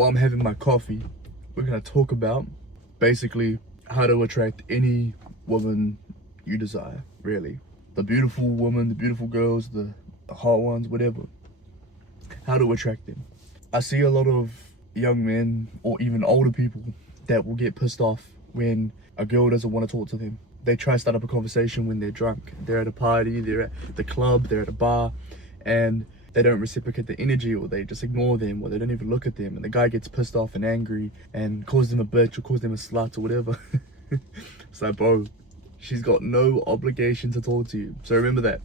while I'm having my coffee, we're gonna talk about basically how to attract any woman you desire, really. The beautiful woman, the beautiful girls, the hot ones, whatever. How to attract them. I see a lot of young men or even older people that will get pissed off when a girl doesn't want to talk to them. They try to start up a conversation when they're drunk. They're at a party, they're at the club, they're at a bar, and they don't reciprocate the energy, or they just ignore them, or they don't even look at them, and the guy gets pissed off and angry and calls them a bitch or calls them a slut or whatever. It's like, bro, she's got no obligation to talk to you. So remember that.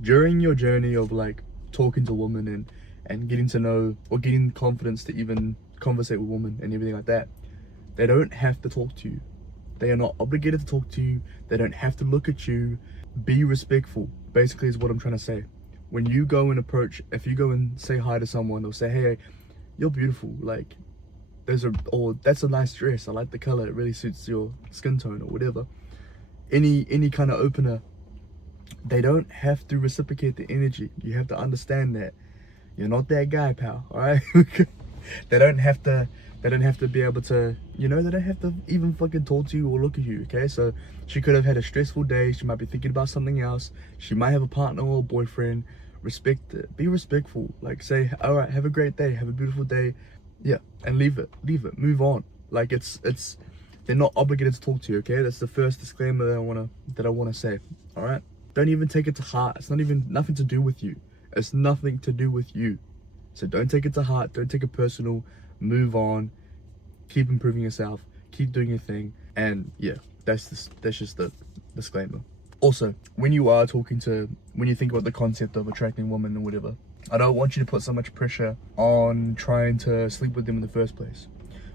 During your journey of like talking to women and getting to know or getting confidence to even conversate with women and everything like that, they don't have to talk to you. They are not obligated to talk to you. They don't have to look at you. Be respectful, basically, is what I'm trying to say. When you go and approach, if you go and say hi to someone or say, hey, you're beautiful, like, or that's a nice dress, I like the color, it really suits your skin tone or whatever. Any kind of opener, they don't have to reciprocate the energy. You have to understand that you're not that guy, pal, all right? They don't have to be able to, they don't have to even fucking talk to you or look at you, okay? So she could have had a stressful day. She might be thinking about something else. She might have a partner or a boyfriend. Respect it. Be respectful. Like, say, all right, have a great day. Have a beautiful day. Yeah, and leave it. Move on. Like, they're not obligated to talk to you, okay? That's the first disclaimer that I wanna say, all right? Don't even take it to heart. It's nothing to do with you. It's nothing to do with you. So don't take it to heart. Don't take it personal. Move on. Keep improving yourself. Keep doing your thing. And yeah, that's just the disclaimer. Also, when you think about the concept of attracting women or whatever, I don't want you to put so much pressure on trying to sleep with them in the first place.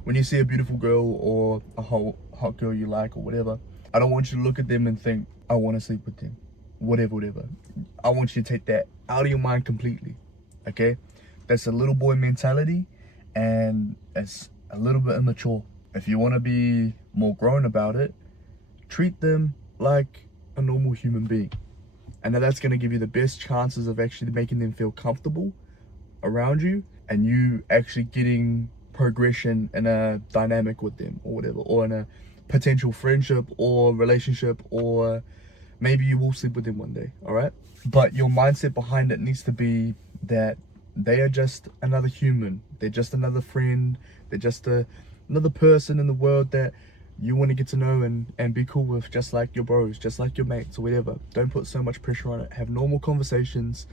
When you see a beautiful girl or a hot girl you like or whatever, I don't want you to look at them and think, I want to sleep with them. Whatever. I want you to take that out of your mind completely. Okay? That's a little boy mentality, and it's a little bit immature. If you want to be more grown about it, treat them like a normal human being. And that's going to give you the best chances of actually making them feel comfortable around you, and you actually getting progression in a dynamic with them or whatever, or in a potential friendship or relationship, or maybe you will sleep with them one day, all right? But your mindset behind it needs to be that they are just another human. They're just another friend. They're just another person in the world that you want to get to know and be cool with, just like your bros, just like your mates or whatever. Don't put so much pressure on it. Have normal conversations.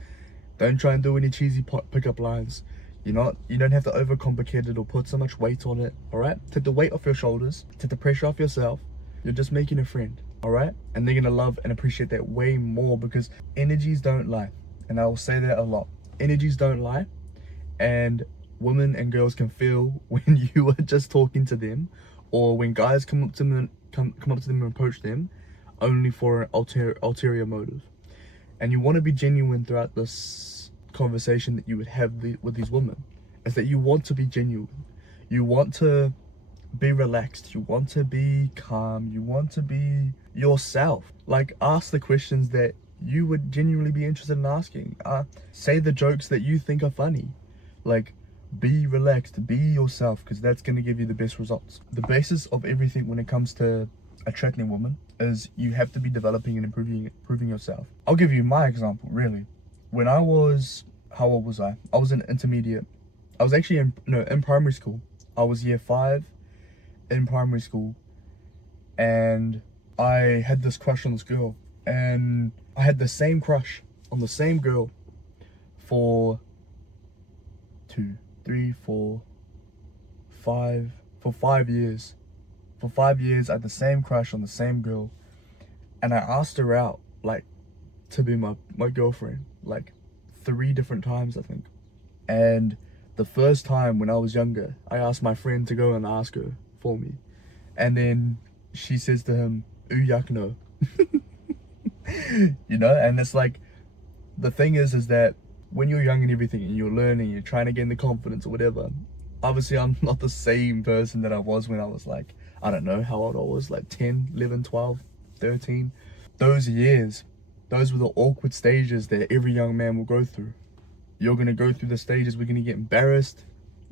Don't try and do any cheesy pickup lines. You don't have to overcomplicate it or put so much weight on it, all right? Take the weight off your shoulders. Take the pressure off yourself. You're just making a friend, all right? And they're going to love and appreciate that way more, because energies don't lie. And I will say that a lot. Energies don't lie, and women and girls can feel when you are just talking to them, or when guys come up to them and approach them only for an ulterior motive. And you want to be genuine throughout this conversation that you would have with these women. Is that you want to be genuine. You want to be relaxed. You want to be calm. You want to be yourself. Like, ask the questions that you would genuinely be interested in asking. Say the jokes that you think are funny. Like, be relaxed, be yourself, because that's going to give you the best results. The basis of everything when it comes to attracting women is you have to be developing and improving yourself. I'll give you my example, really. When I was, how old was I? I was in intermediate. I was actually in primary school. I was year 5 in primary school, and I had this crush on this girl, and I had the same crush on the same girl for 5 years. For 5 years, I had the same crush on the same girl, and I asked her out, like, to be my girlfriend, like 3 different times, I think. And the first time when I was younger, I asked my friend to go and ask her for me, and then she says to him, "Ooh, yuck, no." And it's like, the thing is that when you're young and everything, and you're learning, you're trying to gain the confidence or whatever, obviously I'm not the same person that I was when I was like, I don't know how old I was, like 10, 11, 12, 13. Those years, those were the awkward stages that every young man will go through. You're going to go through the stages. We're going to get embarrassed.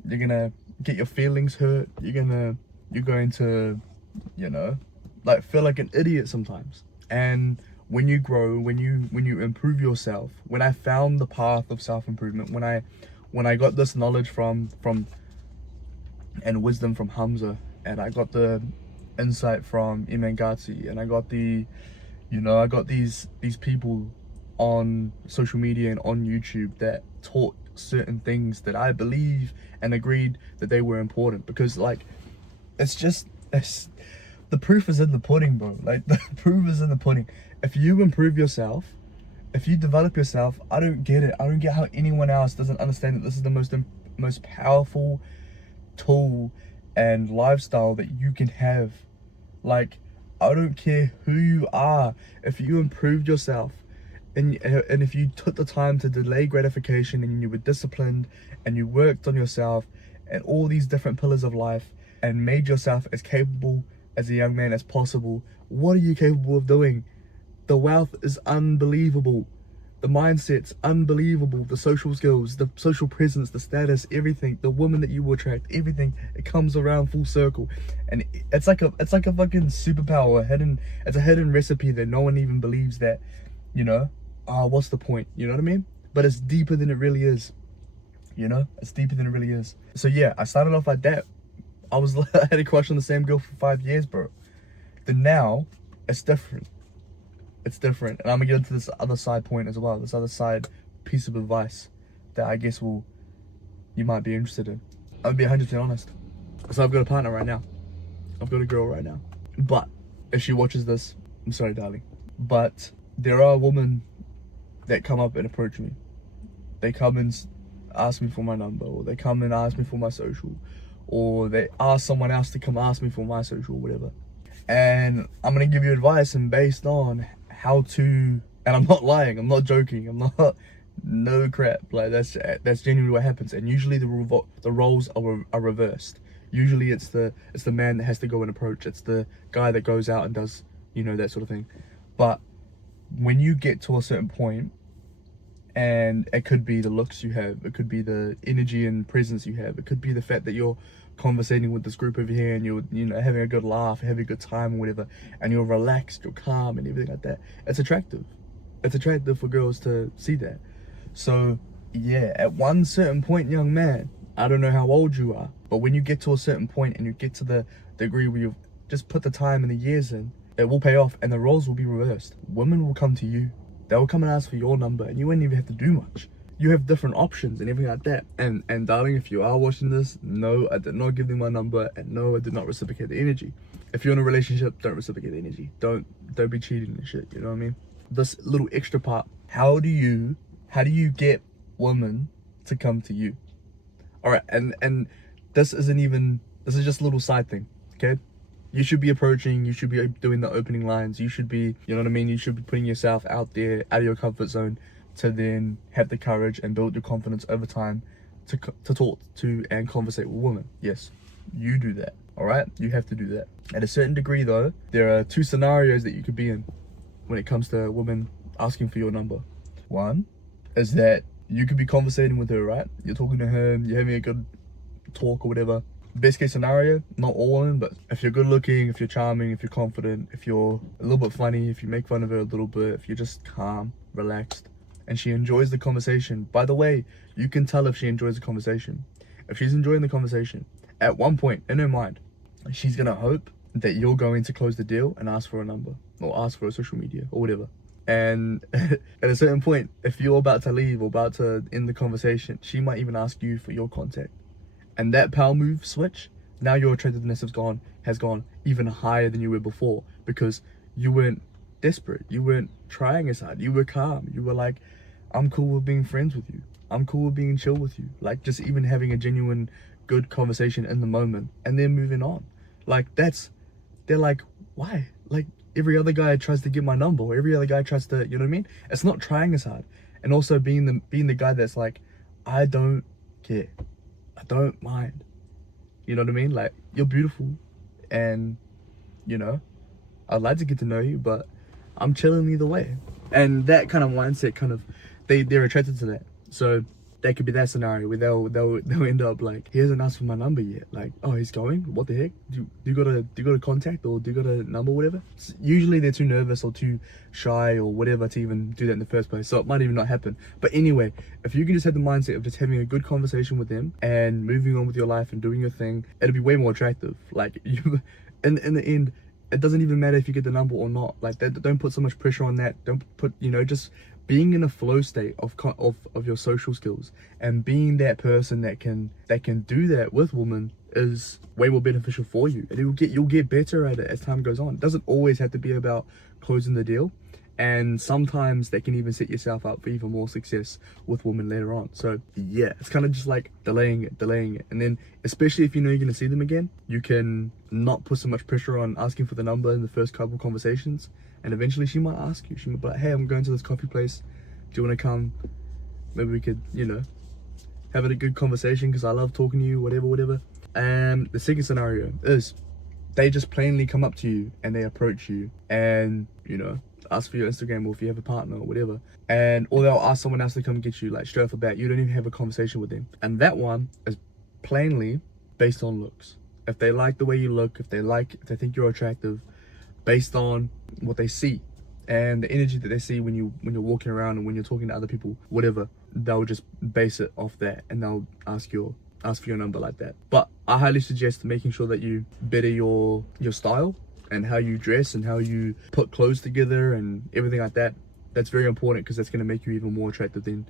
You're going to get your feelings hurt. You're going to, you know, like feel like an idiot sometimes. And when you grow, when you improve yourself, when I found the path of self-improvement, when I got this knowledge from and wisdom from Hamza, and I got the insight from Imangati, and I got I got these people on social media and on YouTube that taught certain things that I believe and agreed that they were important, because like it's the proof is in the pudding, bro. Like the proof is in the pudding. If you improve yourself, if you develop yourself, I don't get it. I don't get how anyone else doesn't understand that this is the most powerful tool and lifestyle that you can have. Like, I don't care who you are. If you improved yourself and if you took the time to delay gratification, and you were disciplined and you worked on yourself and all these different pillars of life and made yourself as capable as a young man as possible, what are you capable of doing? The wealth is unbelievable. The mindset's unbelievable. The social skills, the social presence, the status, everything, the woman that you will attract, everything, it comes around full circle. And it's like a fucking superpower, it's a hidden recipe that no one even believes that, what's the point? You know what I mean? But it's deeper than it really is. It's deeper than it really is. So yeah, I started off like that. I had a crush on the same girl for 5 years, bro. Then now, it's different. It's different. And I'm gonna get into this other side point as well, this other side piece of advice that I guess you might be interested in. I'll be 100% honest. So I've got a partner right now. I've got a girl right now. But if she watches this, I'm sorry, darling. But there are women that come up and approach me. They come and ask me for my number, or they come and ask me for my social, or they ask someone else to come ask me for my social, or whatever. And I'm gonna give you advice and based on how to, and I'm not lying, I'm not joking, I'm not, no crap, like that's genuinely what happens. And usually the roles are reversed. Usually it's the man that has to go and approach, it's the guy that goes out and does, that sort of thing. But when you get to a certain point, and it could be the looks you have, it could be the energy and presence you have, it could be the fact that you're conversating with this group over here and you're having a good laugh, having a good time or whatever, and you're relaxed, you're calm and everything like that. It's attractive for girls to see that. So yeah, at one certain point, young man, I don't know how old you are, but when you get to a certain point and you get to the degree where you've just put the time and the years in, it will pay off and the roles will be reversed. Women will come to you. They'll come and ask for your number and you won't even have to do much. You have different options and everything like that. And darling, if you are watching this, no, I did not give them my number, and no, I did not reciprocate the energy. If you're in a relationship, don't reciprocate the energy. Don't be cheating and shit, you know what I mean? This little extra part, how do you get women to come to you? Alright, and this is just a little side thing, okay? You should be approaching, you should be doing the opening lines, you should be, you know what I mean? You should be putting yourself out there, out of your comfort zone, to then have the courage and build your confidence over time to talk to and conversate with women. Yes, you do that, all right? You have to do that. At a certain degree though, there are two scenarios that you could be in when it comes to women asking for your number. One is that you could be conversating with her, right? You're talking to her, you're having a good talk or whatever. Best case scenario, not all women, but if you're good looking, if you're charming, if you're confident, if you're a little bit funny, if you make fun of her a little bit, if you're just calm, relaxed, and she enjoys the conversation. By the way, you can tell if she enjoys the conversation. If she's enjoying the conversation, at one point in her mind, she's gonna hope that you're going to close the deal and ask for a number or ask for a social media or whatever. And at a certain point, if you're about to leave or about to end the conversation, she might even ask you for your contact. And that power move switch, now your attractiveness has gone even higher than you were before, because you weren't desperate, you weren't trying as hard, you were calm, you were like, I'm cool with being friends with you, I'm cool with being chill with you, like just even having a genuine good conversation in the moment and then moving on. Like they're like, why? Like every other guy tries to get my number, or every other guy tries to, you know what I mean? It's not trying as hard. And also being the guy that's like, I don't care, I don't mind. You know what I mean? Like, you're beautiful and, I'd like to get to know you, but I'm chilling either way. And that kind of mindset they're attracted to that. So that could be that scenario where they'll end up like, he hasn't asked for my number yet. Like, oh, he's going? What the heck? Do you got a contact, or do you got a number, or whatever? Usually they're too nervous or too shy or whatever to even do that in the first place, so it might even not happen. But anyway, if you can just have the mindset of just having a good conversation with them and moving on with your life and doing your thing, it'll be way more attractive. Like, you, in the end, it doesn't even matter if you get the number or not. Like, don't put so much pressure on that. Don't put, just being in a flow state of your social skills and being that person that can do that with women is way more beneficial for you, and you'll get better at it as time goes on. It doesn't always have to be about closing the deal, and sometimes that can even set yourself up for even more success with women later on. So yeah, it's kind of just like delaying it, and then especially if you know you're going to see them again, you can not put so much pressure on asking for the number in the first couple conversations, and eventually she might ask you. She might be like, hey, I'm going to this coffee place, do you want to come? Maybe we could, have a good conversation because I love talking to you, whatever. And the second scenario is they just plainly come up to you and they approach you and, ask for your Instagram, or if you have a partner or whatever, or they'll ask someone else to come get you, like straight off the bat. You don't even have a conversation with them. And that one is plainly based on looks. If they like the way you look, if they think you're attractive, based on what they see and the energy that they see when you're walking around and when you're talking to other people, whatever, they'll just base it off that, and they'll ask for your number like that. But I highly suggest making sure that you better your style and how you dress and how you put clothes together and everything like that. That's very important, because that's going to make you even more attractive than,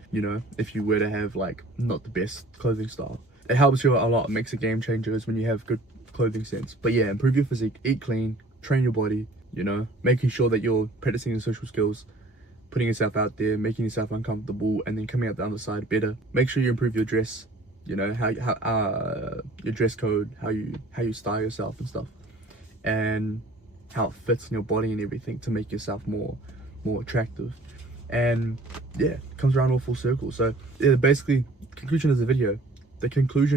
if you were to have like not the best clothing style. It helps you a lot. It makes a game changer when you have good clothing sense. But yeah, improve your physique, eat clean, train your body, making sure that you're practicing your social skills, putting yourself out there, making yourself uncomfortable, and then coming out the other side better. Make sure you improve your dress, how your dress code, how you style yourself and stuff, and how it fits in your body and everything to make yourself more attractive. And yeah, it comes around all full circle. So yeah, basically, the conclusion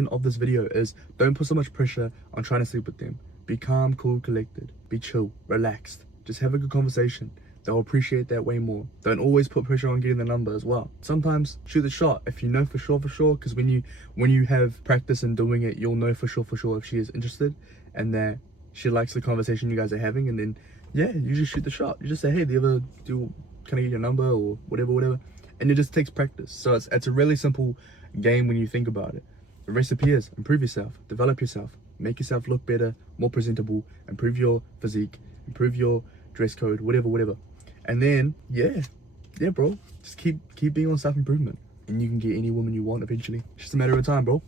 of this video is, don't put so much pressure on trying to sleep with them. Be calm, cool, collected. Be chill, relaxed. Just have a good conversation. They'll appreciate that way more. Don't always put pressure on getting the number as well. Sometimes shoot the shot if you know for sure, because when you have practice in doing it, you'll know for sure if she is interested and that she likes the conversation you guys are having. And then yeah, you just shoot the shot. You just say, hey, can I get your number, or whatever, and it just takes practice. So it's a really simple game when you think about it. The recipe is improve yourself, develop yourself, make yourself look better, more presentable, improve your physique, improve your dress code, whatever. And then yeah bro, just keep being on self-improvement, and you can get any woman you want eventually. It's just a matter of time, bro.